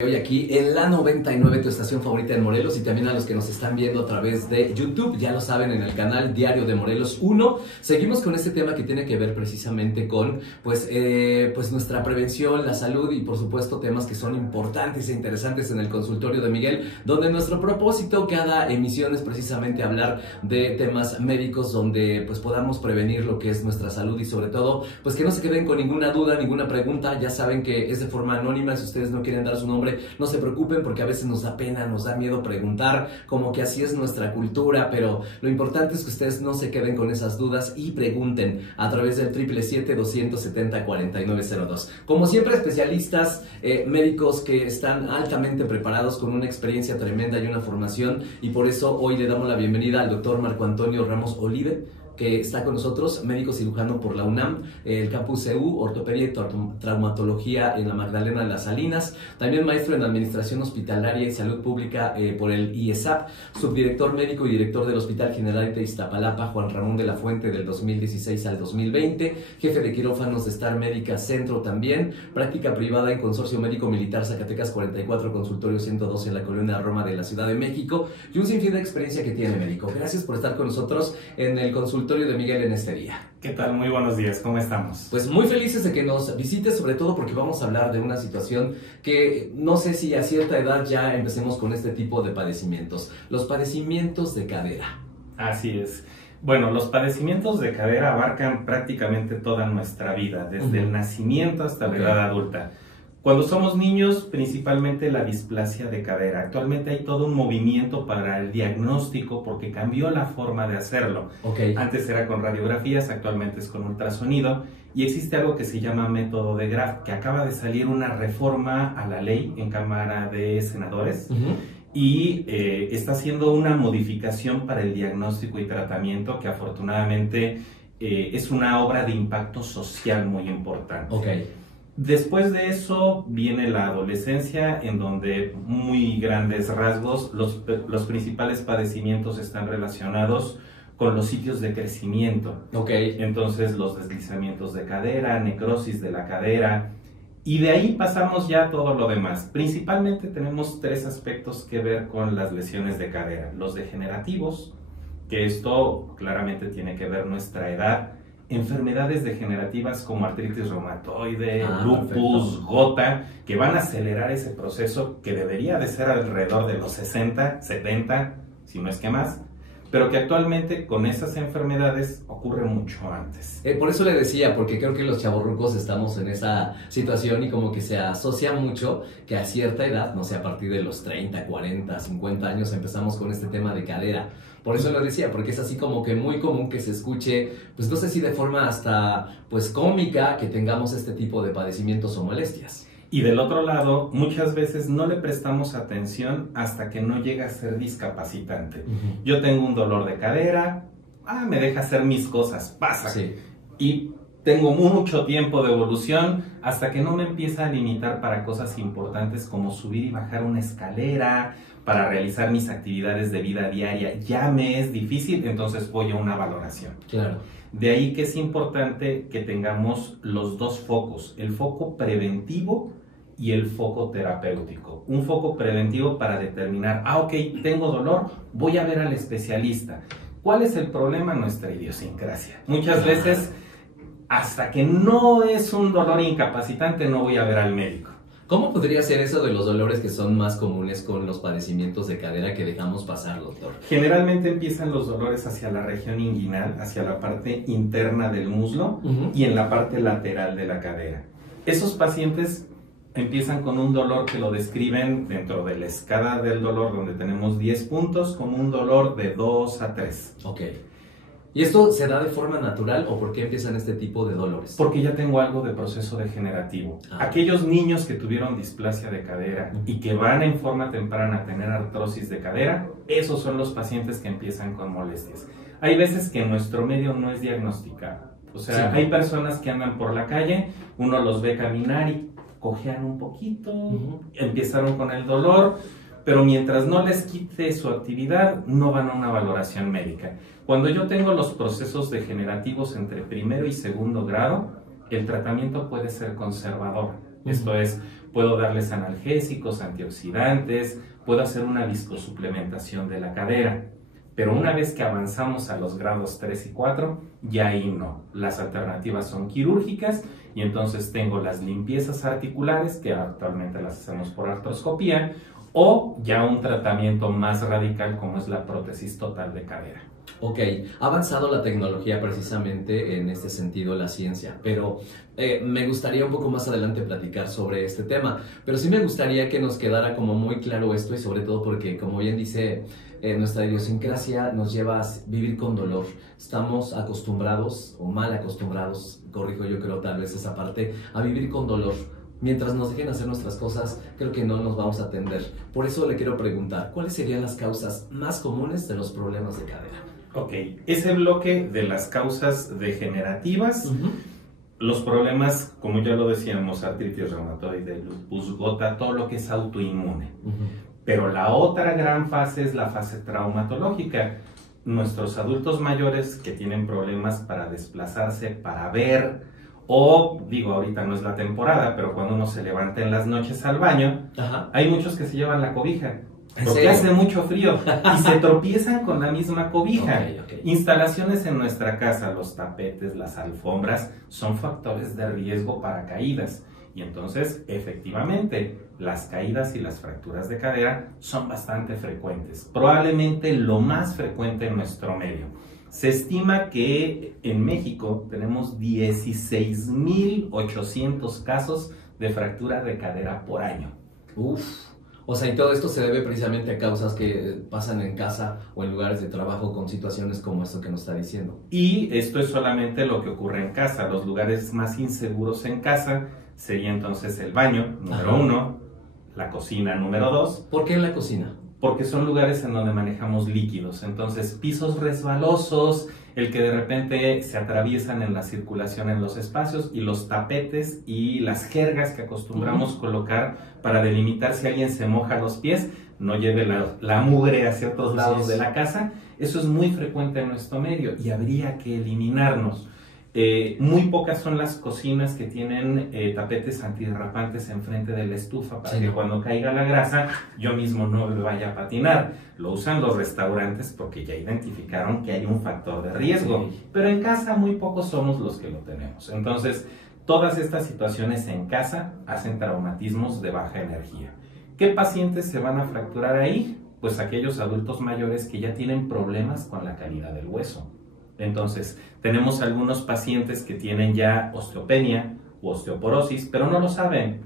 Hoy aquí en la 99, tu estación favorita en Morelos, y también a los que nos están viendo a través de YouTube, ya lo saben, en el canal Diario de Morelos 1. Seguimos con este tema que tiene que ver precisamente con pues nuestra prevención, la salud y por supuesto temas que son importantes e interesantes en el consultorio de Miguel, donde nuestro propósito cada emisión es precisamente hablar de temas médicos donde pues podamos prevenir lo que es nuestra salud y sobre todo pues que no se queden con ninguna duda, ninguna pregunta. Ya saben que es de forma anónima, si ustedes no quieren dar su nombre, no se preocupen, porque a veces nos da pena, nos da miedo preguntar, como que así es nuestra cultura, pero lo importante es que ustedes no se queden con esas dudas y pregunten a través del 777-270-4902. Como siempre, especialistas médicos que están altamente preparados con una experiencia tremenda y una formación, y por eso hoy le damos la bienvenida al doctor Marco Antonio Ramos Olive, que está con nosotros, médico cirujano por la UNAM, el Campus CU, ortopedia y traumatología en la Magdalena de las Salinas, también maestro en administración hospitalaria y salud pública por el IESAP, subdirector médico y director del Hospital General de Iztapalapa, Juan Ramón de la Fuente, del 2016 al 2020, jefe de quirófanos de Star Médica Centro también, práctica privada en Consorcio Médico Militar Zacatecas 44, consultorio 112 en la Colonia Roma de la Ciudad de México, y un sinfín de experiencia que tiene, médico. Gracias por estar con nosotros en el consultorio de Miguel en este día. ¿Qué tal? Muy buenos días, ¿cómo estamos? Pues muy felices de que nos visites, sobre todo porque vamos a hablar de una situación que no sé si a cierta edad ya empecemos con este tipo de padecimientos, los padecimientos de cadera. Así es. Bueno, los padecimientos de cadera abarcan prácticamente toda nuestra vida, desde el nacimiento hasta la edad adulta. Cuando somos niños, principalmente la displasia de cadera. Actualmente hay todo un movimiento para el diagnóstico porque cambió la forma de hacerlo. Antes era con radiografías, actualmente es con ultrasonido, y existe algo que se llama método de Graf, que acaba de salir una reforma a la ley en Cámara de Senadores. Y está haciendo una modificación para el diagnóstico y tratamiento que afortunadamente es una obra de impacto social muy importante. Después de eso viene la adolescencia, en donde muy grandes rasgos los principales padecimientos están relacionados con los sitios de crecimiento. Entonces los deslizamientos de cadera, necrosis de la cadera, y de ahí pasamos ya a todo lo demás. Principalmente tenemos tres aspectos que ver con las lesiones de cadera: los degenerativos, que esto claramente tiene que ver nuestra edad, enfermedades degenerativas como artritis reumatoide, lupus, gota, que van a acelerar ese proceso que debería de ser alrededor de los 60, 70, si no es que más, pero que actualmente con esas enfermedades ocurre mucho antes. Por eso le decía, porque creo que los chavorrucos estamos en esa situación y como que se asocia mucho que a cierta edad, no sé, a partir de los 30, 40, 50 años empezamos con este tema de cadera. Por eso lo decía, porque es así como que muy común que se escuche, pues no sé si de forma hasta pues cómica, que tengamos este tipo de padecimientos o molestias. Y del otro lado, muchas veces no le prestamos atención hasta que no llega a ser discapacitante. Yo tengo un dolor de cadera, me deja hacer mis cosas, pasa. Y tengo mucho tiempo de evolución hasta que no me empieza a limitar para cosas importantes como subir y bajar una escalera, para realizar mis actividades de vida diaria. Ya me es difícil, entonces voy a una valoración. De ahí que es importante que tengamos los dos focos, el foco preventivo y el foco terapéutico. Un foco preventivo para determinar, tengo dolor, voy a ver al especialista. ¿Cuál es el problema? Nuestra idiosincrasia. Muchas veces, hasta que no es un dolor incapacitante, no voy a ver al médico. ¿Cómo podría ser eso de los dolores que son más comunes con los padecimientos de cadera que dejamos pasar, doctor? Generalmente empiezan los dolores hacia la región inguinal, hacia la parte interna del muslo y en la parte lateral de la cadera. Esos pacientes empiezan con un dolor que lo describen dentro de la escala del dolor, donde tenemos 10 puntos, como un dolor de 2 a 3. ¿Y esto se da de forma natural o por qué empiezan este tipo de dolores? Porque ya tengo algo de proceso degenerativo. Aquellos niños que tuvieron displasia de cadera y que van en forma temprana a tener artrosis de cadera, esos son los pacientes que empiezan con molestias. Hay veces que en nuestro medio no es diagnosticado. O sea, hay personas que andan por la calle, uno los ve caminar y cojean un poquito, empezaron con el dolor, pero mientras no les quite su actividad, no van a una valoración médica. Cuando yo tengo los procesos degenerativos entre primero y segundo grado, el tratamiento puede ser conservador. Esto es, puedo darles analgésicos, antioxidantes, puedo hacer una viscosuplementación de la cadera. Pero una vez que avanzamos a los grados 3 y 4, ya ahí no. Las alternativas son quirúrgicas y entonces tengo las limpiezas articulares, que actualmente las hacemos por artroscopía, o ya un tratamiento más radical como es la prótesis total de cadera. Ok, ha avanzado la tecnología precisamente en este sentido, la ciencia, pero me gustaría un poco más adelante platicar sobre este tema, pero sí me gustaría que nos quedara como muy claro esto y sobre todo porque, como bien dice, nuestra idiosincrasia nos lleva a vivir con dolor. Estamos acostumbrados, o mal acostumbrados, corrijo yo creo tal vez esa parte, a vivir con dolor. Mientras nos dejen hacer nuestras cosas, creo que no nos vamos a atender. Por eso le quiero preguntar, ¿cuáles serían las causas más comunes de los problemas de cadera? Ok, ese bloque de las causas degenerativas, los problemas, como ya lo decíamos, artritis reumatoide, lupus, gota, todo lo que es autoinmune. Pero la otra gran fase es la fase traumatológica. Nuestros adultos mayores que tienen problemas para desplazarse, para ver, o digo, ahorita no es la temporada, pero cuando uno se levanta en las noches al baño, hay muchos que se llevan la cobija. Porque hace mucho frío y se tropiezan con la misma cobija. Instalaciones en nuestra casa, los tapetes, las alfombras, son factores de riesgo para caídas. Y entonces, efectivamente, las caídas y las fracturas de cadera son bastante frecuentes. Probablemente lo más frecuente en nuestro medio. Se estima que en México tenemos 16,800 casos de fractura de cadera por año. Uf. O sea, y todo esto se debe precisamente a causas que pasan en casa o en lugares de trabajo con situaciones como esto que nos está diciendo. Y esto es solamente lo que ocurre en casa. Los lugares más inseguros en casa sería entonces el baño, número 1, la cocina, número 2. ¿Por qué en la cocina? Porque son lugares en donde manejamos líquidos. Entonces, pisos resbalosos, el que de repente se atraviesan en la circulación en los espacios, y los tapetes y las jergas que acostumbramos colocar para delimitar si alguien se moja los pies, no lleve la mugre hacia otros lados de la casa. Eso es muy frecuente en nuestro medio y habría que eliminarnos. Muy pocas son las cocinas que tienen tapetes antiderrapantes enfrente de la estufa para que cuando caiga la grasa yo mismo no me vaya a patinar. Lo usan los restaurantes porque ya identificaron que hay un factor de riesgo, pero en casa muy pocos somos los que lo tenemos. Entonces, todas estas situaciones en casa hacen traumatismos de baja energía. ¿Qué pacientes se van a fracturar ahí? Pues aquellos adultos mayores que ya tienen problemas con la calidad del hueso. Entonces, tenemos algunos pacientes que tienen ya osteopenia u osteoporosis, pero no lo saben.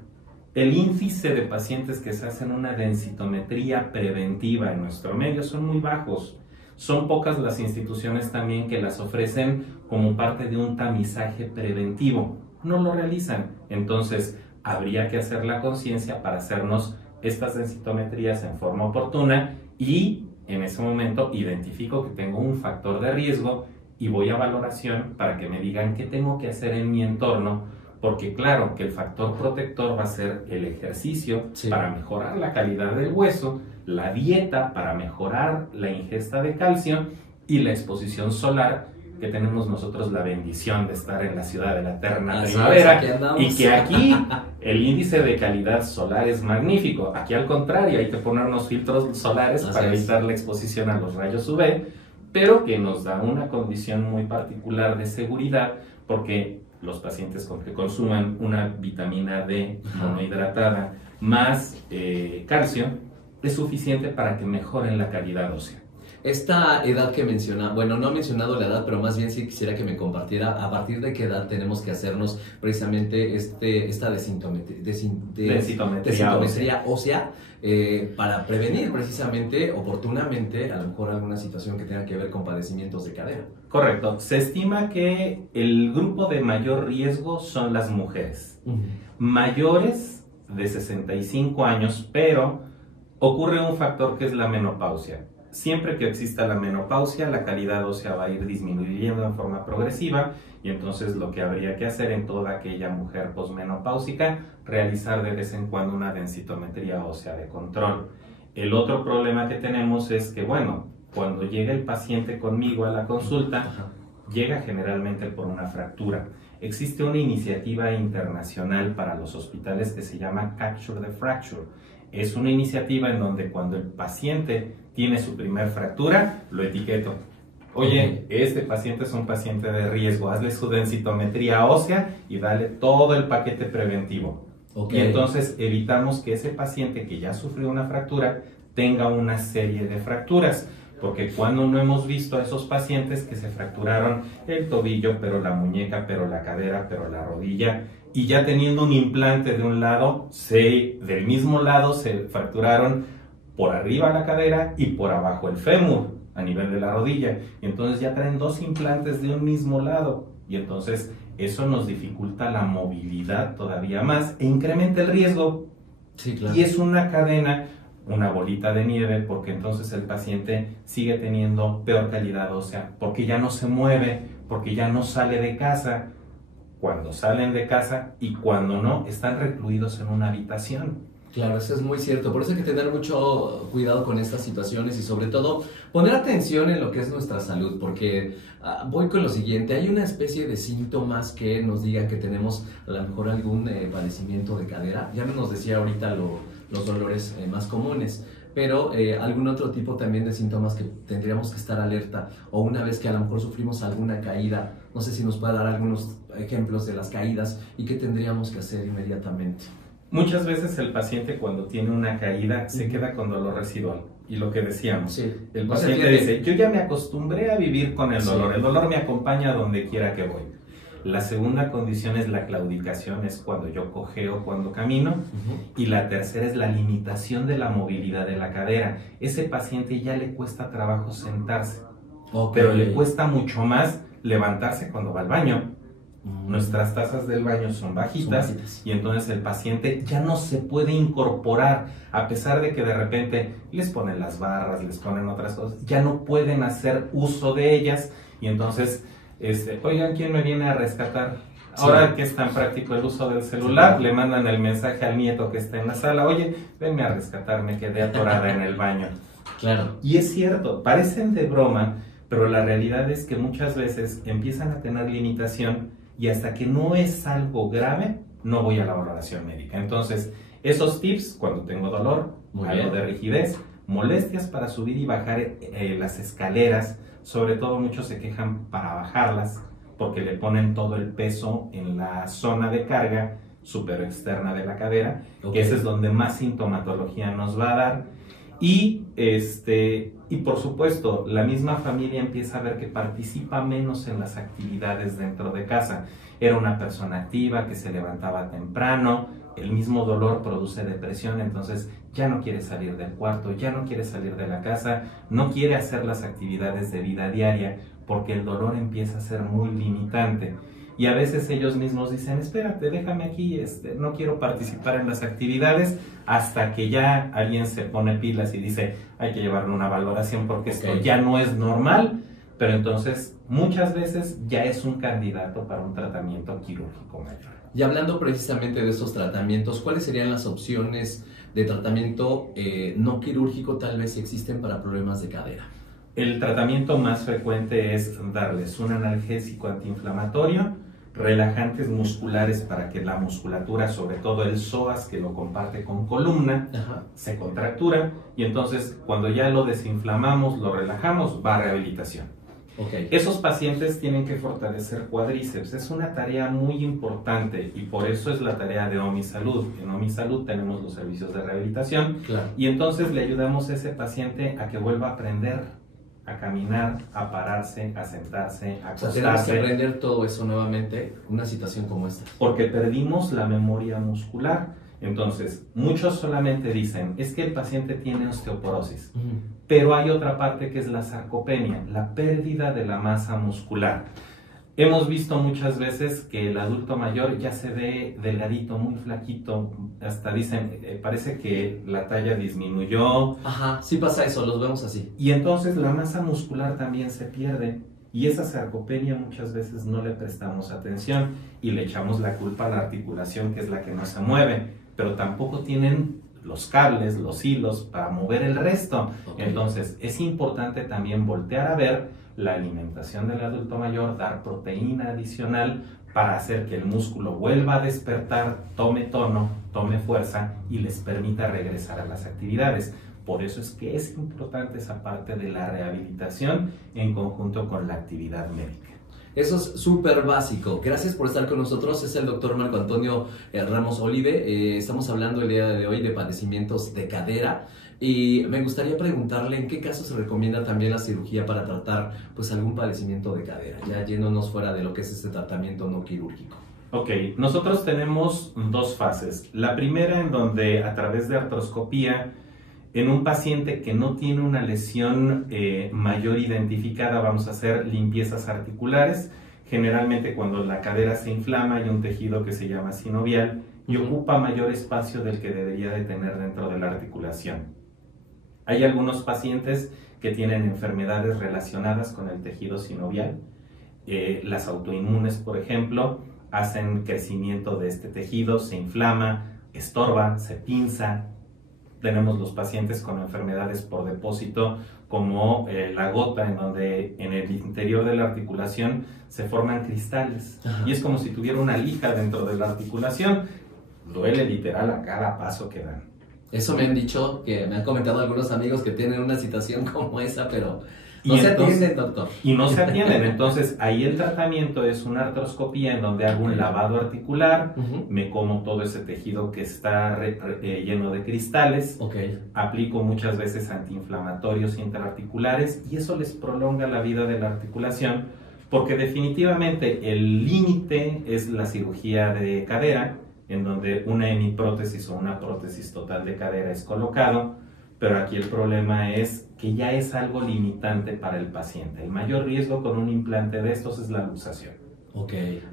El índice de pacientes que se hacen una densitometría preventiva en nuestro medio son muy bajos. Son pocas las instituciones también que las ofrecen como parte de un tamizaje preventivo. No lo realizan. Entonces, habría que hacer la conciencia para hacernos estas densitometrías en forma oportuna y en ese momento identifico que tengo un factor de riesgo y voy a valoración para que me digan qué tengo que hacer en mi entorno, porque claro que el factor protector va a ser el ejercicio para mejorar la calidad del hueso, la dieta para mejorar la ingesta de calcio y la exposición solar, que tenemos nosotros la bendición de estar en la ciudad de la eterna primavera y que aquí el índice de calidad solar es magnífico. Aquí al contrario hay que ponernos filtros solares para evitar la exposición a los rayos UV, pero que nos da una condición muy particular de seguridad porque los pacientes con que consuman una vitamina D monohidratada más calcio es suficiente para que mejoren la calidad ósea. Esta edad que menciona, bueno, no ha mencionado la edad, pero más bien sí quisiera que me compartiera a partir de qué edad tenemos que hacernos precisamente esta densitometría ósea para prevenir precisamente oportunamente a lo mejor alguna situación que tenga que ver con padecimientos de cadera. Correcto. Se estima que el grupo de mayor riesgo son las mujeres, mayores de 65 años, pero ocurre un factor que es la menopausia. Siempre que exista la menopausia, la calidad ósea va a ir disminuyendo en forma progresiva y entonces lo que habría que hacer en toda aquella mujer posmenopáusica, realizar de vez en cuando una densitometría ósea de control. El otro problema que tenemos es que, bueno, cuando llega el paciente conmigo a la consulta, llega generalmente por una fractura. existe una iniciativa internacional para los hospitales que se llama Capture the Fracture. Es una iniciativa en donde cuando el paciente tiene su primer fractura, lo etiqueto. Oye, este paciente es un paciente de riesgo, hazle su densitometría ósea y dale todo el paquete preventivo. Y entonces evitamos que ese paciente que ya sufrió una fractura tenga una serie de fracturas. Porque cuando no hemos visto a esos pacientes que se fracturaron el tobillo, pero la muñeca, pero la cadera, pero la rodilla, y ya teniendo un implante de un lado, del mismo lado se fracturaron por arriba la cadera y por abajo el fémur, a nivel de la rodilla. Entonces ya traen 2 implantes de un mismo lado, y entonces eso nos dificulta la movilidad todavía más e incrementa el riesgo. Sí, claro. Y es una cadena, una bolita de nieve, porque entonces el paciente sigue teniendo peor calidad ósea, porque ya no se mueve, porque ya no sale de casa. Cuando salen de casa y cuando no, están recluidos en una habitación. Claro, eso es muy cierto. Por eso hay que tener mucho cuidado con estas situaciones y sobre todo poner atención en lo que es nuestra salud, porque voy con lo siguiente. Hay una especie de síntomas que nos digan que tenemos a lo mejor algún padecimiento de cadera. Ya nos decía ahorita los dolores más comunes, pero algún otro tipo también de síntomas que tendríamos que estar alerta, o una vez que a lo mejor sufrimos alguna caída, no sé si nos puede dar algunos ejemplos de las caídas y qué tendríamos que hacer inmediatamente. Muchas veces el paciente cuando tiene una caída se queda con dolor residual, y lo que decíamos, el paciente dice, yo ya me acostumbré a vivir con el dolor me acompaña a donde quiera que voy. La segunda condición es la claudicación, es cuando yo cojeo, cuando camino. Y la tercera es la limitación de la movilidad de la cadera. Ese paciente ya le cuesta trabajo sentarse, pero le cuesta mucho más levantarse cuando va al baño. Nuestras tazas del baño son bajitas y entonces el paciente ya no se puede incorporar, a pesar de que de repente les ponen las barras, les ponen otras cosas, ya no pueden hacer uso de ellas. Y entonces oigan, ¿quién me viene a rescatar? Ahora que es tan práctico el uso del celular, le mandan el mensaje al nieto que está en la sala, oye, venme a rescatar, me quedé atorada en el baño. Claro. Y es cierto, parecen de broma, pero la realidad es que muchas veces empiezan a tener limitación y hasta que no es algo grave, no voy a la valoración médica. Entonces, esos tips, cuando tengo dolor, algo de rigidez, molestias para subir y bajar las escaleras, sobre todo muchos se quejan para bajarlas porque le ponen todo el peso en la zona de carga superior externa de la cadera, que ese es donde más sintomatología nos va a dar. Y por supuesto, la misma familia empieza a ver que participa menos en las actividades dentro de casa. Era una persona activa que se levantaba temprano, el mismo dolor produce depresión, entonces ya no quiere salir del cuarto, ya no quiere salir de la casa, no quiere hacer las actividades de vida diaria porque el dolor empieza a ser muy limitante. Y a veces ellos mismos dicen, espérate, déjame aquí, no quiero participar en las actividades, hasta que ya alguien se pone pilas y dice, hay que llevarle una valoración porque esto ya no es normal, pero entonces muchas veces ya es un candidato para un tratamiento quirúrgico mayor. Y hablando precisamente de esos tratamientos, ¿cuáles serían las opciones de tratamiento no quirúrgico tal vez si existen para problemas de cadera? El tratamiento más frecuente es darles un analgésico antiinflamatorio, relajantes musculares para que la musculatura, sobre todo el psoas que lo comparte con columna, se contractura, y entonces cuando ya lo desinflamamos, lo relajamos, va a rehabilitación. Esos pacientes tienen que fortalecer cuádriceps, es una tarea muy importante y por eso es la tarea de OmniSalud. En OmniSalud tenemos los servicios de rehabilitación y entonces le ayudamos a ese paciente a que vuelva a aprender a caminar, a pararse, a sentarse, a acostarse. Tenemos que aprender todo eso nuevamente, una situación como esta. Porque perdimos la memoria muscular. Entonces, muchos solamente dicen, es que el paciente tiene osteoporosis. Pero hay otra parte que es la sarcopenia, la pérdida de la masa muscular. Hemos visto muchas veces que el adulto mayor ya se ve delgadito, muy flaquito, hasta dicen, parece que la talla disminuyó. Sí pasa eso, los vemos así. Y entonces la masa muscular también se pierde y esa sarcopenia muchas veces no le prestamos atención y le echamos la culpa a la articulación que es la que no se mueve, pero tampoco tienen los cables, los hilos para mover el resto. Entonces es importante también voltear a ver la alimentación del adulto mayor, dar proteína adicional para hacer que el músculo vuelva a despertar, tome tono, tome fuerza y les permita regresar a las actividades. Por eso es que es importante esa parte de la rehabilitación en conjunto con la actividad médica. Eso es súper básico. Gracias por estar con nosotros. Es el doctor Marco Antonio Ramos Olive. Estamos hablando el día de hoy de padecimientos de cadera. Y me gustaría preguntarle en qué casos se recomienda también la cirugía para tratar pues algún padecimiento de cadera, ya yéndonos fuera de lo que es este tratamiento no quirúrgico. Ok, nosotros tenemos dos fases. La primera en donde a través de artroscopía, en un paciente que no tiene una lesión mayor identificada, vamos a hacer limpiezas articulares. Generalmente cuando la cadera se inflama hay un tejido que se llama sinovial y ocupa mayor espacio del que debería de tener dentro de la articulación. Hay algunos pacientes que tienen enfermedades relacionadas con el tejido sinovial. Las autoinmunes, por ejemplo, hacen crecimiento de este tejido, se inflama, estorba, se pinza. Tenemos los pacientes con enfermedades por depósito, como la gota, en donde en el interior de la articulación se forman cristales. Ajá. Y es como si tuviera una lija dentro de la articulación. Duele literal a cada paso que dan. Eso me han dicho, que me han comentado algunos amigos que tienen una situación como esa, pero no se atienden, doctor. Y no se atienden, entonces ahí el tratamiento es una artroscopía en donde hago un lavado articular, me como todo ese tejido que está lleno de cristales, aplico muchas veces antiinflamatorios intraarticulares y eso les prolonga la vida de la articulación, porque definitivamente el límite es la cirugía de cadera, en donde una hemiprótesis o una prótesis total de cadera es colocado, pero aquí el problema es que ya es algo limitante para el paciente. El mayor riesgo con un implante de estos es la luxación.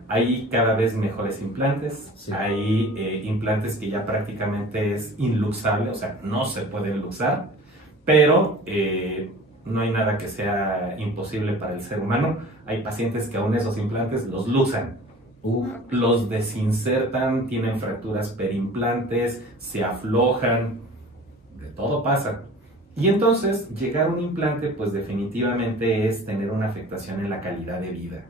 Hay cada vez mejores implantes, hay implantes que ya prácticamente es inluxable, o sea, no se pueden luxar, pero no hay nada que sea imposible para el ser humano. Hay pacientes que aún esos implantes los luxan. Los desinsertan, tienen fracturas perimplantes, se aflojan, de todo pasa. Y entonces llegar a un implante pues definitivamente es tener una afectación en la calidad de vida.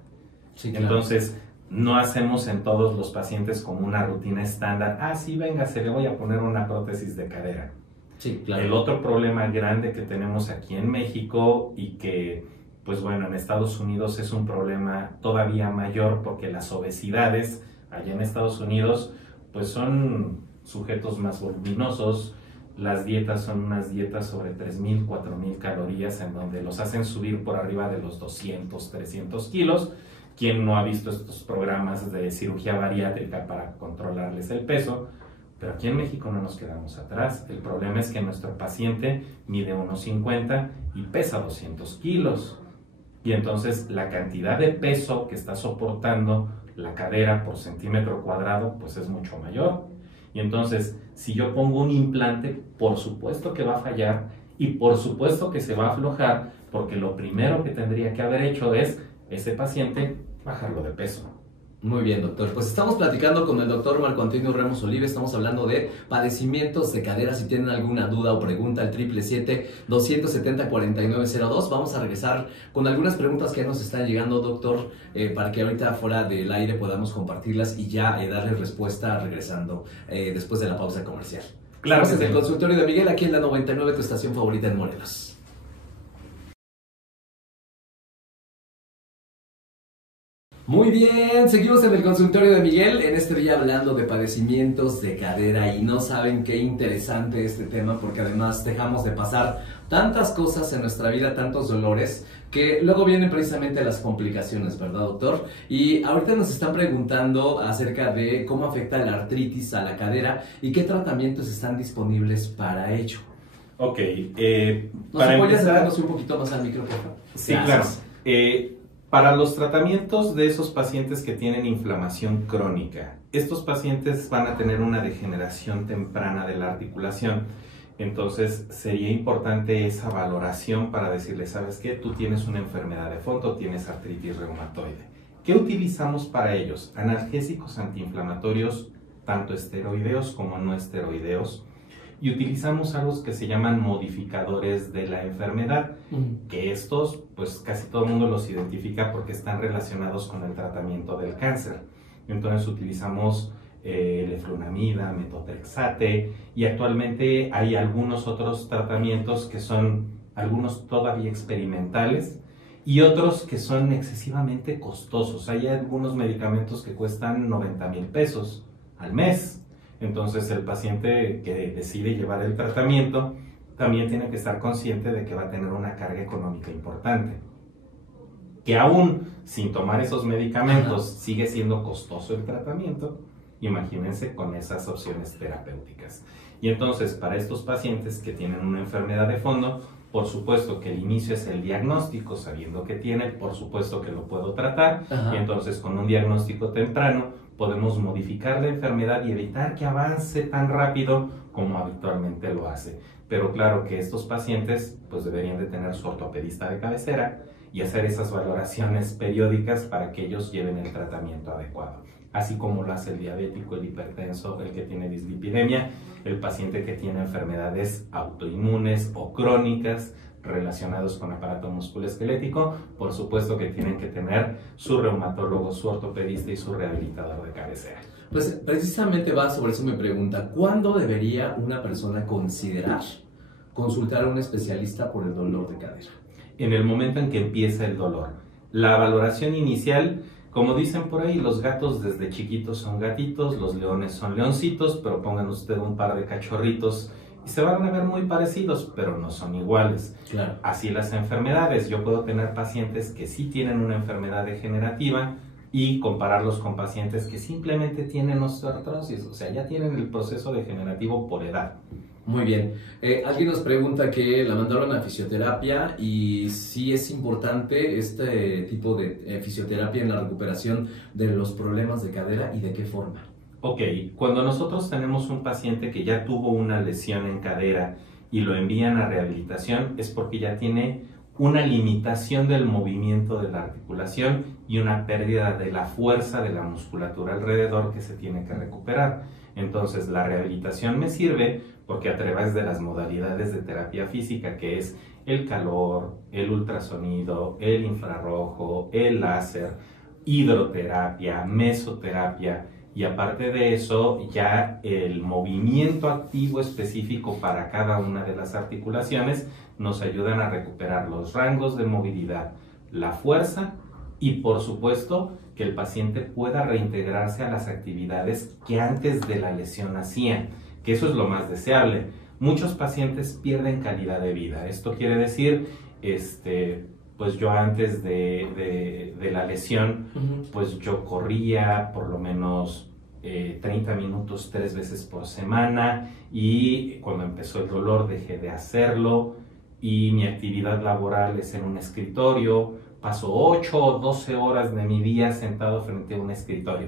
Sí, claro. Entonces no hacemos en todos los pacientes como una rutina estándar, sí, venga, se le voy a poner una prótesis de cadera. Sí, claro. El otro problema grande que tenemos aquí en México y que pues bueno, en Estados Unidos es un problema todavía mayor porque las obesidades allá en Estados Unidos pues son sujetos más voluminosos, las dietas son unas dietas sobre 3.000, 4.000 calorías en donde los hacen subir por arriba de los 200, 300 kilos. ¿Quién no ha visto estos programas de cirugía bariátrica para controlarles el peso? Pero aquí en México no nos quedamos atrás. El problema es que nuestro paciente mide 1,50 y pesa 200 kilos. Y entonces la cantidad de peso que está soportando la cadera por centímetro cuadrado pues es mucho mayor. Y entonces si yo pongo un implante, por supuesto que va a fallar y por supuesto que se va a aflojar, porque lo primero que tendría que haber hecho es ese paciente bajarlo de peso. Muy bien, doctor. Pues estamos platicando con el doctor Marco Antonio Ramos Olive. Estamos hablando de padecimientos de cadera. Si tienen alguna duda o pregunta, al 777-270-4902. Vamos a regresar con algunas preguntas que nos están llegando, doctor, para que ahorita fuera del aire podamos compartirlas y ya darles respuesta regresando después de la pausa comercial. Claro. Estamos desde el consultorio de Miguel, aquí en la 99, tu estación favorita en Morelos. Muy bien, seguimos en el consultorio de Miguel, en este día hablando de padecimientos de cadera y no saben qué interesante este tema porque además dejamos de pasar tantas cosas en nuestra vida, tantos dolores, que luego vienen precisamente las complicaciones, ¿verdad, doctor? Y ahorita nos están preguntando acerca de cómo afecta la artritis a la cadera y qué tratamientos están disponibles para ello. Ok, ¿Nos apoyas a darnos un poquito más al micro, por favor? Sí, gracias. Claro. Para los tratamientos de esos pacientes que tienen inflamación crónica, estos pacientes van a tener una degeneración temprana de la articulación. Entonces sería importante esa valoración para decirles, ¿sabes qué? Tú tienes una enfermedad de fondo, tienes artritis reumatoide. ¿Qué utilizamos para ellos? Analgésicos antiinflamatorios, tanto esteroideos como no esteroideos. Y utilizamos algo que se llaman modificadores de la enfermedad, que estos, pues casi todo el mundo los identifica porque están relacionados con el tratamiento del cáncer. Entonces utilizamos leflunomida, metotrexate, y actualmente hay algunos otros tratamientos que son algunos todavía experimentales y otros que son excesivamente costosos. Hay algunos medicamentos que cuestan 90,000 pesos al mes. Entonces el paciente que decide llevar el tratamiento también tiene que estar consciente de que va a tener una carga económica importante. Que aún sin tomar esos medicamentos sigue siendo costoso el tratamiento, imagínense con esas opciones terapéuticas. Y entonces para estos pacientes que tienen una enfermedad de fondo, por supuesto que el inicio es el diagnóstico, sabiendo que tiene, por supuesto que lo puedo tratar, y entonces con un diagnóstico temprano podemos modificar la enfermedad y evitar que avance tan rápido como habitualmente lo hace. Pero claro que estos pacientes pues deberían de tener su ortopedista de cabecera y hacer esas valoraciones periódicas para que ellos lleven el tratamiento adecuado. Así como lo hace el diabético, el hipertenso, el que tiene dislipidemia, el paciente que tiene enfermedades autoinmunes o crónicas relacionados con aparato musculoesquelético, por supuesto que tienen que tener su reumatólogo, su ortopedista y su rehabilitador de cabecera. Pues precisamente va sobre eso mi pregunta. ¿Cuándo debería una persona considerar consultar a un especialista por el dolor de cadera? En el momento en que empieza el dolor. La valoración inicial, como dicen por ahí, los gatos desde chiquitos son gatitos, los leones son leoncitos, pero pongan usted un par de cachorritos y se van a ver muy parecidos, pero no son iguales. Claro. Así las enfermedades. Yo puedo tener pacientes que sí tienen una enfermedad degenerativa y compararlos con pacientes que simplemente tienen osteoartrosis, o sea, ya tienen el proceso degenerativo por edad. Muy bien. Alguien nos pregunta que la mandaron a fisioterapia y si es importante este tipo de fisioterapia en la recuperación de los problemas de cadera y de qué forma. Ok, cuando nosotros tenemos un paciente que ya tuvo una lesión en cadera y lo envían a rehabilitación es porque ya tiene una limitación del movimiento de la articulación y una pérdida de la fuerza de la musculatura alrededor que se tiene que recuperar. Entonces la rehabilitación me sirve porque a través de las modalidades de terapia física, que es el calor, el ultrasonido, el infrarrojo, el láser, hidroterapia, mesoterapia, y aparte de eso ya el movimiento activo específico para cada una de las articulaciones nos ayudan a recuperar los rangos de movilidad, la fuerza y por supuesto que el paciente pueda reintegrarse a las actividades que antes de la lesión hacía, que eso es lo más deseable. Muchos pacientes pierden calidad de vida. Esto quiere decir, pues yo antes de la lesión, pues yo corría por lo menos 30 minutos 3 veces por semana y cuando empezó el dolor dejé de hacerlo y mi actividad laboral es en un escritorio, paso 8 o 12 horas de mi día sentado frente a un escritorio.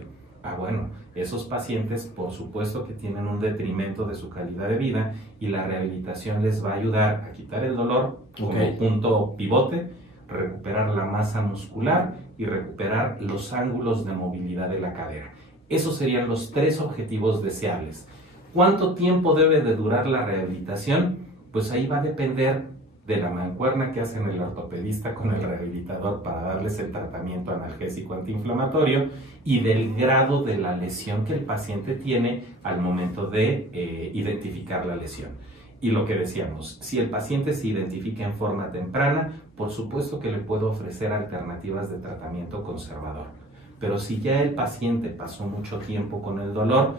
Bueno, esos pacientes por supuesto que tienen un detrimento de su calidad de vida y la rehabilitación les va a ayudar a quitar el dolor como punto pivote, recuperar la masa muscular y recuperar los ángulos de movilidad de la cadera. Esos serían los 3 objetivos deseables. ¿Cuánto tiempo debe de durar la rehabilitación? Pues ahí va a depender de la mancuerna que hacen el ortopedista con el rehabilitador para darles el tratamiento analgésico antiinflamatorio y del grado de la lesión que el paciente tiene al momento de identificar la lesión. Y lo que decíamos, si el paciente se identifica en forma temprana, por supuesto que le puedo ofrecer alternativas de tratamiento conservador. Pero si ya el paciente pasó mucho tiempo con el dolor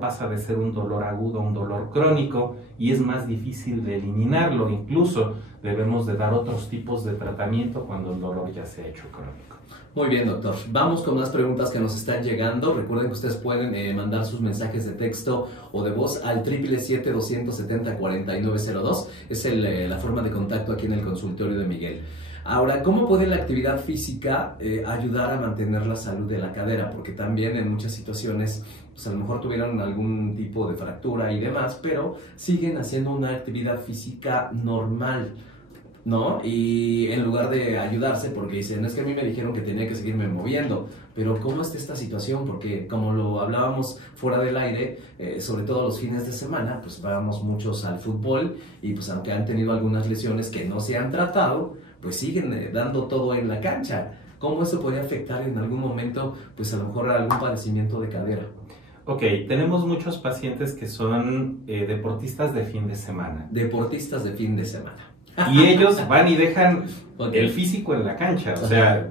pasa de ser un dolor agudo a un dolor crónico y es más difícil de eliminarlo. Incluso debemos de dar otros tipos de tratamiento cuando el dolor ya se ha hecho crónico. Muy bien, doctor. Vamos con más preguntas que nos están llegando. Recuerden que ustedes pueden mandar sus mensajes de texto o de voz al 777-270-4902. Es la forma de contacto aquí en el consultorio de Miguel. Ahora, ¿cómo puede la actividad física ayudar a mantener la salud de la cadera? Porque también en muchas situaciones, pues a lo mejor tuvieron algún tipo de fractura y demás, pero siguen haciendo una actividad física normal, ¿no? Y en lugar de ayudarse, porque dicen, es que a mí me dijeron que tenía que seguirme moviendo, pero ¿cómo está esta situación? Porque como lo hablábamos fuera del aire, sobre todo los fines de semana, pues vamos muchos al fútbol y pues aunque han tenido algunas lesiones que no se han tratado, pues siguen dando todo en la cancha. cómo eso podría afectar en algún momento, pues a lo mejor algún padecimiento de cadera. Ok, tenemos muchos pacientes que son deportistas de fin de semana. Deportistas de fin de semana. Y ellos van y dejan Okay. el físico en la cancha. O sea,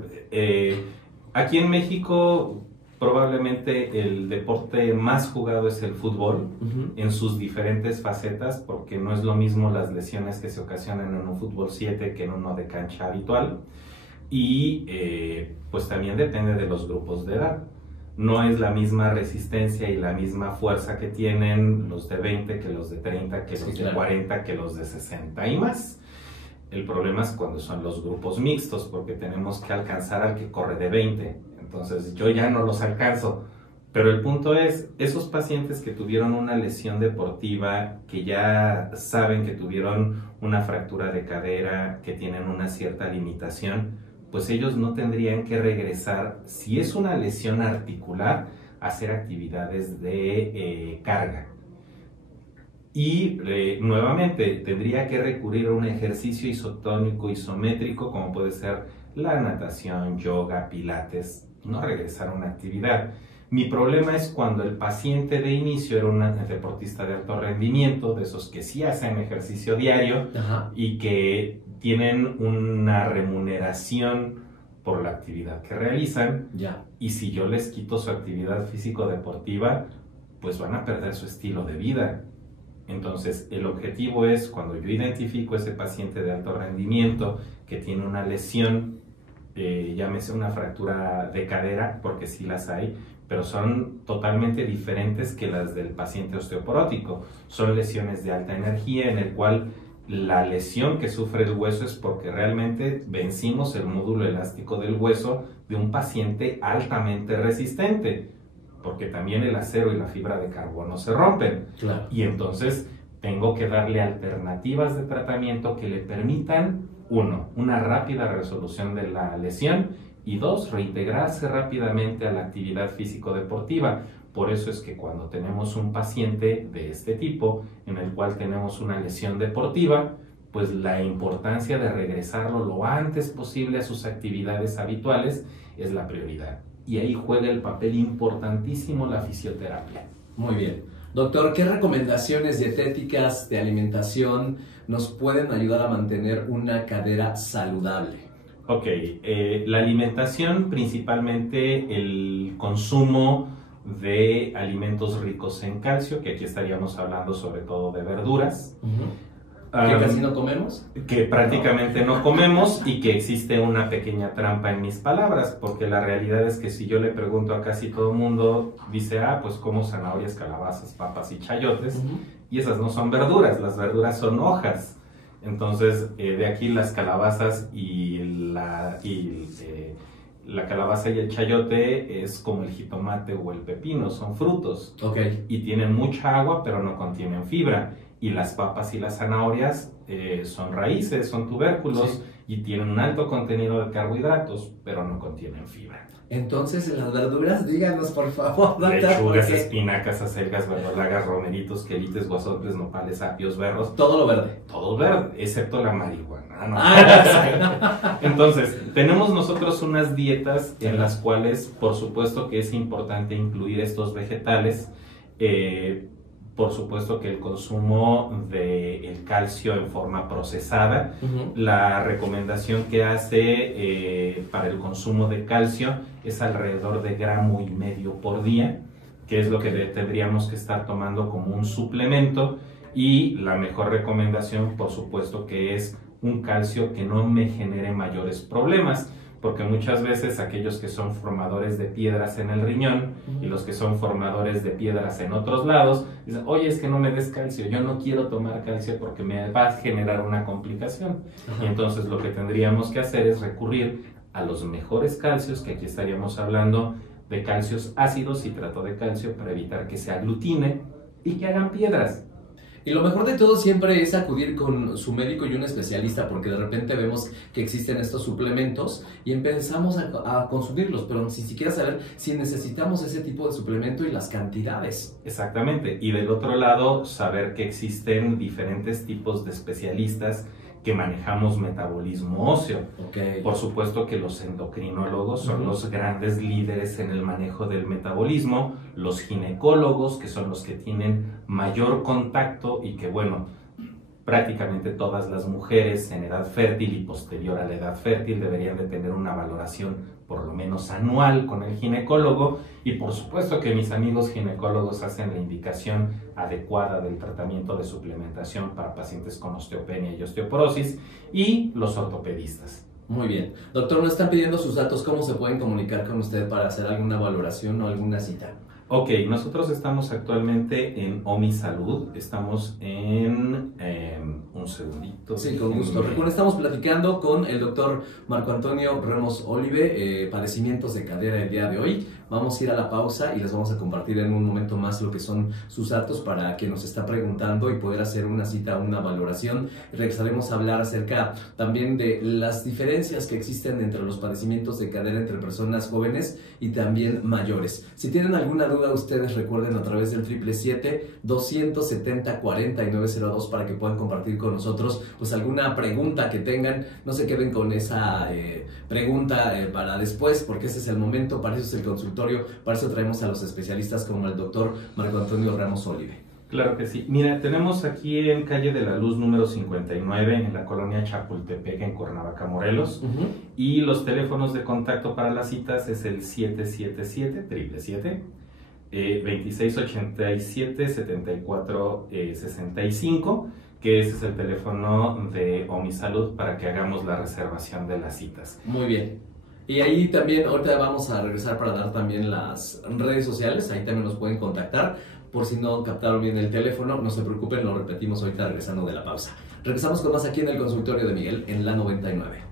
aquí en México probablemente el deporte más jugado es el fútbol, en sus diferentes facetas, porque no es lo mismo las lesiones que se ocasionan en un fútbol 7 que en uno de cancha habitual. Y pues también depende de los grupos de edad. No es la misma resistencia y la misma fuerza que tienen los de 20 que los de 30, que los de 40, que los de 60 y más. El problema es cuando son los grupos mixtos, porque tenemos que alcanzar al que corre de 20. Entonces yo ya no los alcanzo. Pero el punto es, esos pacientes que tuvieron una lesión deportiva, que ya saben que tuvieron una fractura de cadera, que tienen una cierta limitación, pues ellos no tendrían que regresar, si es una lesión articular, a hacer actividades de carga. Y nuevamente tendría que recurrir a un ejercicio isotónico, isométrico, como puede ser la natación, yoga, pilates, no regresar a una actividad. Mi problema es cuando el paciente de inicio era un deportista de alto rendimiento, de esos que sí hacen ejercicio diario y que tienen una remuneración por la actividad que realizan. Y si yo les quito su actividad físico-deportiva, pues van a perder su estilo de vida. Entonces, el objetivo es, cuando yo identifico ese paciente de alto rendimiento que tiene una lesión, llámese una fractura de cadera, porque sí las hay, pero son totalmente diferentes que las del paciente osteoporótico. Son lesiones de alta energía en el cual la lesión que sufre el hueso es porque realmente vencimos el módulo elástico del hueso de un paciente altamente resistente, porque también el acero y la fibra de carbono se rompen. Y entonces tengo que darle alternativas de tratamiento que le permitan, uno, una rápida resolución de la lesión, y dos, reintegrarse rápidamente a la actividad físico-deportiva. Por eso es que cuando tenemos un paciente de este tipo, en el cual tenemos una lesión deportiva, pues la importancia de regresarlo lo antes posible a sus actividades habituales es la prioridad. Y ahí juega el papel importantísimo la fisioterapia. Muy bien. Doctor, ¿qué recomendaciones dietéticas de alimentación nos pueden ayudar a mantener una cadera saludable? Ok, la alimentación, principalmente el consumo de alimentos ricos en calcio, que aquí estaríamos hablando sobre todo de verduras. ¿Que casi no comemos? Que prácticamente no comemos, y que existe una pequeña trampa en mis palabras, porque la realidad es que si yo le pregunto a casi todo el mundo, dice, pues como zanahorias, calabazas, papas y chayotes, y esas no son verduras, las verduras son hojas. Entonces, de aquí las calabazas y la calabaza y el chayote es como el jitomate o el pepino, son frutos. Y tienen mucha agua, pero no contienen fibra. Y las papas y las zanahorias son raíces, son tubérculos, y tienen un alto contenido de carbohidratos, pero no contienen fibra. Entonces, las verduras, díganos por favor. Lechugas, espinacas, acelgas, verdolagas, romeritos, quelites, guasoples, nopales, apios, berros. Todo lo verde. Todo verde, excepto la marihuana. Entonces, tenemos nosotros unas dietas en las cuales, por supuesto que es importante incluir estos vegetales. Por supuesto que el consumo del calcio en forma procesada. La recomendación que hace para el consumo de calcio es alrededor de 1,5 gramos por día, que es lo que tendríamos que estar tomando como un suplemento. Y la mejor recomendación, por supuesto, que es un calcio que no me genere mayores problemas, porque muchas veces aquellos que son formadores de piedras en el riñón y los que son formadores de piedras en otros lados dicen, oye, es que no me des calcio, yo no quiero tomar calcio porque me va a generar una complicación. Y entonces lo que tendríamos que hacer es recurrir a los mejores calcios, que aquí estaríamos hablando de calcios ácidos, citrato de calcio, para evitar que se aglutine y que hagan piedras. Y lo mejor de todo siempre es acudir con su médico y un especialista, porque de repente vemos que existen estos suplementos y empezamos a consumirlos, pero sin siquiera saber si necesitamos ese tipo de suplemento y las cantidades. Exactamente. Y del otro lado, saber que existen diferentes tipos de especialistas que manejamos metabolismo óseo. Okay. Por supuesto que los endocrinólogos son los grandes líderes en el manejo del metabolismo, los ginecólogos, que son los que tienen mayor contacto y que, bueno, prácticamente todas las mujeres en edad fértil y posterior a la edad fértil deberían de tener una valoración por lo menos anual con el ginecólogo, y por supuesto que mis amigos ginecólogos hacen la indicación adecuada del tratamiento de suplementación para pacientes con osteopenia y osteoporosis, y los ortopedistas. Muy bien. Doctor, nos están pidiendo sus datos. ¿Cómo se pueden comunicar con usted para hacer alguna valoración o alguna cita? Ok, nosotros estamos actualmente en OMI Salud, estamos en un segundito. Sí, con gusto. Recuerden, estamos platicando con el doctor Marco Antonio Ramos Olive, padecimientos de cadera el día de hoy. Vamos a ir a la pausa y les vamos a compartir en un momento más lo que son sus datos para que nos está preguntando y poder hacer una cita, una valoración. Regresaremos a hablar acerca también de las diferencias que existen entre los padecimientos de cadera entre personas jóvenes y también mayores. Si tienen alguna duda, ustedes recuerden a través del 777-270-4902 para que puedan compartir con nosotros pues alguna pregunta que tengan. No se queden con esa pregunta para después, porque ese es el momento, para eso es el consultorio, para eso traemos a los especialistas como el doctor Marco Antonio Ramos Olive. Claro que sí. Mira, tenemos aquí en Calle de la Luz número 59, en la colonia Chapultepec, en Cuernavaca, Morelos. Y los teléfonos de contacto para las citas es el 777-2687-7465, que ese es el teléfono de OmniSalud para que hagamos la reservación de las citas. Muy bien. Y ahí también, ahorita vamos a regresar para dar también las redes sociales, ahí también nos pueden contactar. Por si no captaron bien el teléfono, no se preocupen, lo repetimos ahorita regresando de la pausa. Regresamos con más aquí en el consultorio de Miguel, en la 99.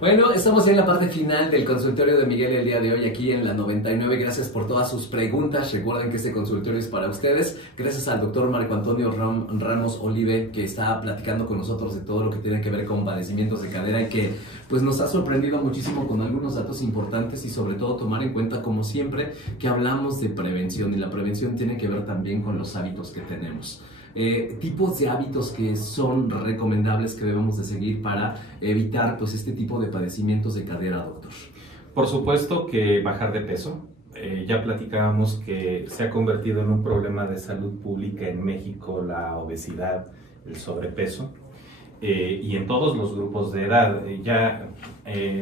Bueno, estamos ya en la parte final del consultorio de Miguel el día de hoy aquí en la 99. Gracias por todas sus preguntas. Recuerden que este consultorio es para ustedes. Gracias al doctor Marco Antonio Ramos Olive, que está platicando con nosotros de todo lo que tiene que ver con padecimientos de cadera y que pues nos ha sorprendido muchísimo con algunos datos importantes, y sobre todo tomar en cuenta, como siempre, que hablamos de prevención, y la prevención tiene que ver también con los hábitos que tenemos. Tipos de hábitos que son recomendables que debemos de seguir para evitar pues este tipo de padecimientos de cadera, doctor. Por supuesto que bajar de peso. Ya platicábamos que se ha convertido en un problema de salud pública en México la obesidad, el sobrepeso, y en todos los grupos de edad.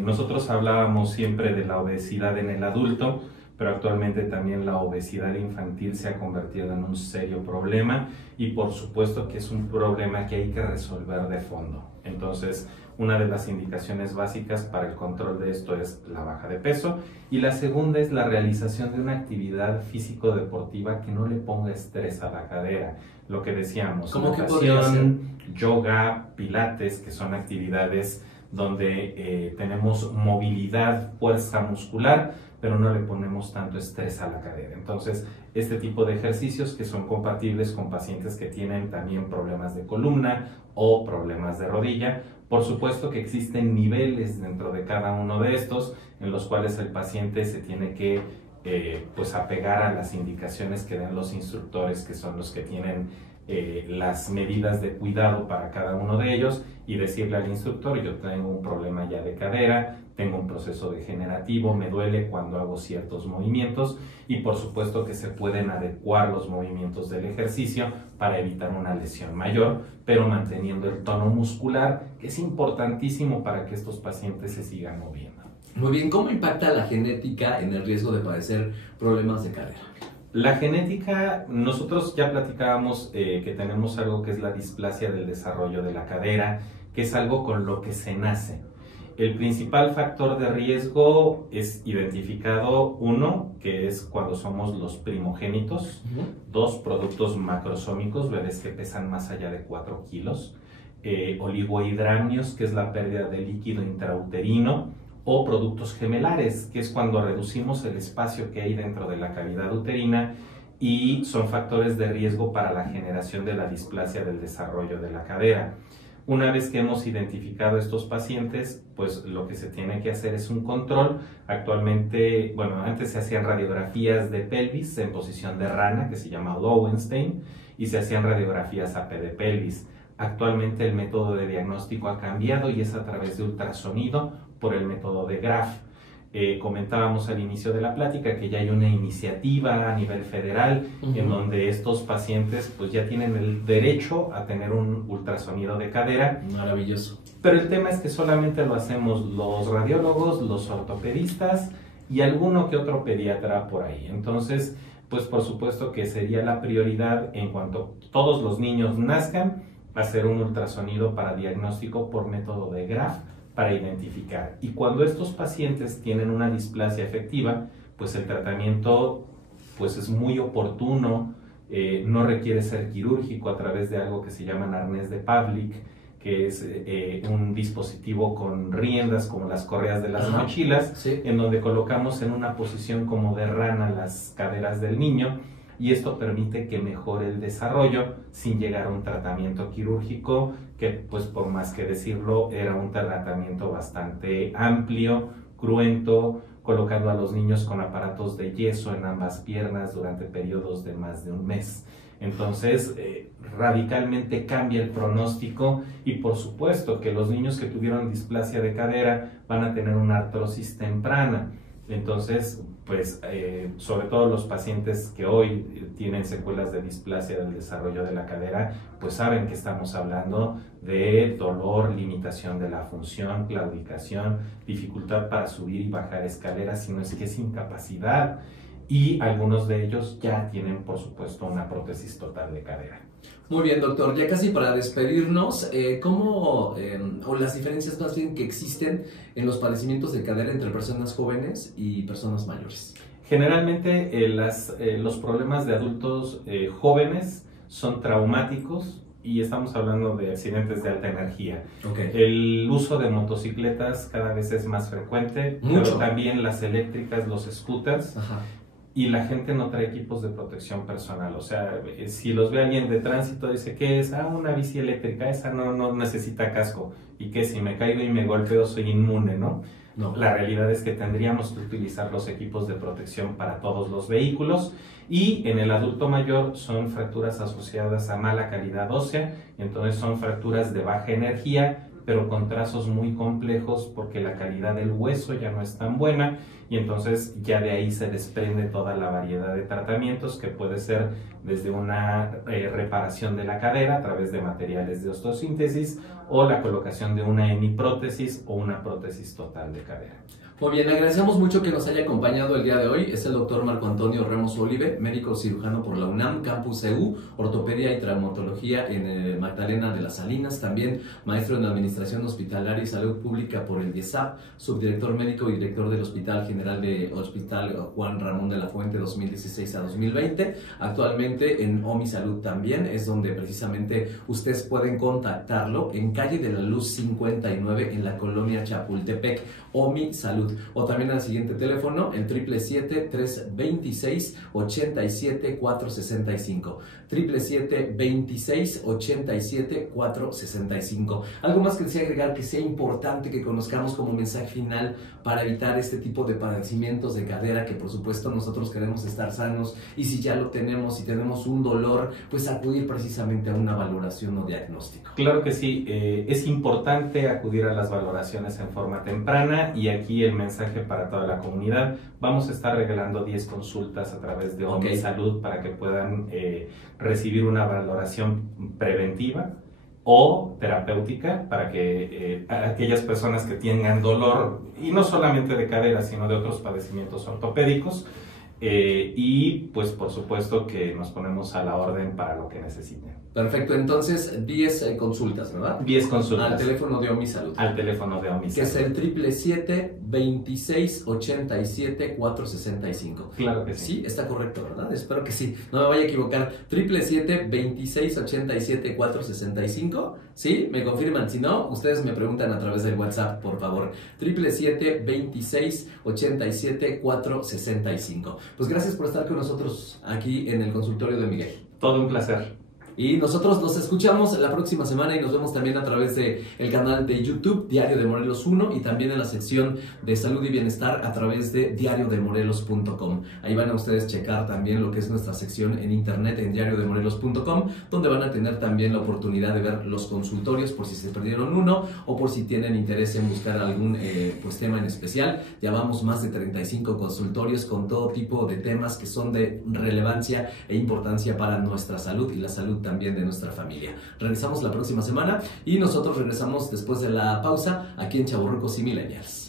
Nosotros hablábamos siempre de la obesidad en el adulto, pero actualmente también la obesidad infantil se ha convertido en un serio problema, y por supuesto que es un problema que hay que resolver de fondo. Entonces, una de las indicaciones básicas para el control de esto es la baja de peso, y la segunda es la realización de una actividad físico-deportiva que no le ponga estrés a la cadera. Lo que decíamos, natación, yoga, pilates, que son actividades donde tenemos movilidad, fuerza muscular, pero no le ponemos tanto estrés a la cadera. Entonces, este tipo de ejercicios que son compatibles con pacientes que tienen también problemas de columna o problemas de rodilla. Por supuesto que existen niveles dentro de cada uno de estos en los cuales el paciente se tiene que pues apegar a las indicaciones que den los instructores, que son los que tienen las medidas de cuidado para cada uno de ellos, y decirle al instructor: yo tengo un problema ya de cadera, tengo un proceso degenerativo, me duele cuando hago ciertos movimientos, y por supuesto que se pueden adecuar los movimientos del ejercicio para evitar una lesión mayor, pero manteniendo el tono muscular, que es importantísimo para que estos pacientes se sigan moviendo. Muy bien, ¿cómo impacta la genética en el riesgo de padecer problemas de cadera? La genética, nosotros ya platicábamos que tenemos algo que es la displasia del desarrollo de la cadera, que es algo con lo que se nace. El principal factor de riesgo es identificado, uno, que es cuando somos los primogénitos, dos, productos macrosómicos, bebés que pesan más allá de 4 kilos, oligohidramios, que es la pérdida de líquido intrauterino, o productos gemelares, que es cuando reducimos el espacio que hay dentro de la cavidad uterina, y son factores de riesgo para la generación de la displasia del desarrollo de la cadera. Una vez que hemos identificado estos pacientes, pues lo que se tiene que hacer es un control. Actualmente, bueno, antes se hacían radiografías de pelvis en posición de rana, que se llama Lowenstein, y se hacían radiografías AP de pelvis. Actualmente el método de diagnóstico ha cambiado y es a través de ultrasonido por el método de Graf. Comentábamos al inicio de la plática que ya hay una iniciativa a nivel federal en donde estos pacientes pues ya tienen el derecho a tener un ultrasonido de cadera. Maravilloso. Pero el tema es que solamente lo hacemos los radiólogos, los ortopedistas y alguno que otro pediatra por ahí. Entonces, pues por supuesto que sería la prioridad en cuanto todos los niños nazcan, hacer un ultrasonido para diagnóstico por método de Graf, para identificar. Y cuando estos pacientes tienen una displasia efectiva, pues el tratamiento pues es muy oportuno, no requiere ser quirúrgico a través de algo que se llama arnés de Pavlik, que es un dispositivo con riendas como las correas de las mochilas, sí, en donde colocamos en una posición como de rana las caderas del niño, y esto permite que mejore el desarrollo sin llegar a un tratamiento quirúrgico que, pues por más que decirlo, era un tratamiento bastante amplio, cruento, colocando a los niños con aparatos de yeso en ambas piernas durante periodos de más de un mes. Entonces, radicalmente cambia el pronóstico y por supuesto que los niños que tuvieron displasia de cadera van a tener una artrosis temprana. Entonces, pues sobre todo los pacientes que hoy tienen secuelas de displasia del desarrollo de la cadera, pues saben que estamos hablando de dolor, limitación de la función, claudicación, dificultad para subir y bajar escaleras, sino es que es incapacidad, y algunos de ellos ya tienen, por supuesto, una prótesis total de cadera. Muy bien, doctor. Ya casi para despedirnos, ¿cómo, o las diferencias más bien que existen en los padecimientos de cadera entre personas jóvenes y personas mayores? Generalmente los problemas de adultos jóvenes son traumáticos y estamos hablando de accidentes de alta energía. Okay. El uso de motocicletas cada vez es más frecuente, pero también las eléctricas, los scooters. Ajá. Y la gente no trae equipos de protección personal. O sea, si los ve alguien de tránsito, dice, ¿qué es? Ah, una bici eléctrica, esa no necesita casco. Y que si me caigo y me golpeo soy inmune, ¿no? No. La realidad es que tendríamos que utilizar los equipos de protección para todos los vehículos. Y en el adulto mayor son fracturas asociadas a mala calidad ósea. Entonces son fracturas de baja energía, pero con trazos muy complejos porque la calidad del hueso ya no es tan buena, y entonces ya de ahí se desprende toda la variedad de tratamientos que puede ser desde una reparación de la cadera a través de materiales de osteosíntesis o la colocación de una hemiprótesis o una prótesis total de cadera. Muy bien, agradecemos mucho que nos haya acompañado el día de hoy. Es el doctor Marco Antonio Ramos Olive, médico cirujano por la UNAM, Campus EU, ortopedia y traumatología en Magdalena de las Salinas, también maestro en Administración Hospitalaria y Salud Pública por el IESAP, subdirector médico y director del Hospital General de Hospital Juan Ramón de la Fuente 2016 a 2020. Actualmente en OMI Salud también, es donde precisamente ustedes pueden contactarlo en Calle de la Luz 59 en la colonia Chapultepec, OMI Salud. O también al siguiente teléfono, el 777-326-87-465. 777-26-87-465. Algo más que desea agregar que sea importante que conozcamos como mensaje final para evitar este tipo de padecimientos de cadera, que por supuesto nosotros queremos estar sanos, y si ya lo tenemos, si tenemos un dolor, pues acudir precisamente a una valoración o diagnóstico. Claro que sí, es importante acudir a las valoraciones en forma temprana, y aquí el mensaje para toda la comunidad: vamos a estar regalando 10 consultas a través de OMI Salud para que puedan recibir una valoración preventiva o terapéutica para que aquellas personas que tengan dolor, y no solamente de cadera, sino de otros padecimientos ortopédicos, y pues por supuesto que nos ponemos a la orden para lo que necesiten. Perfecto, entonces 10 consultas, ¿verdad? 10 consultas. Al teléfono de OMI Salud. Al teléfono de OMI Salud. Que es el 777-26-87-465. Claro que sí. Sí, está correcto, ¿verdad? Espero que sí. No me vaya a equivocar. 777-26-87-465. ¿Sí? ¿Me confirman? Si no, ustedes me preguntan a través del WhatsApp, por favor. 777-26-87-465. Pues gracias por estar con nosotros aquí en el consultorio de Miguel. Todo un placer. Y nosotros nos escuchamos la próxima semana y nos vemos también a través de el canal de YouTube Diario de Morelos 1 y también en la sección de salud y bienestar a través de diariodemorelos.com. Ahí van a ustedes checar también lo que es nuestra sección en internet en diariodemorelos.com, donde van a tener también la oportunidad de ver los consultorios por si se perdieron uno o por si tienen interés en buscar algún pues tema en especial. Ya vamos más de 35 consultorios con todo tipo de temas que son de relevancia e importancia para nuestra salud y la salud también de nuestra familia. Regresamos la próxima semana y nosotros regresamos después de la pausa aquí en Chavorrucos y Millennials.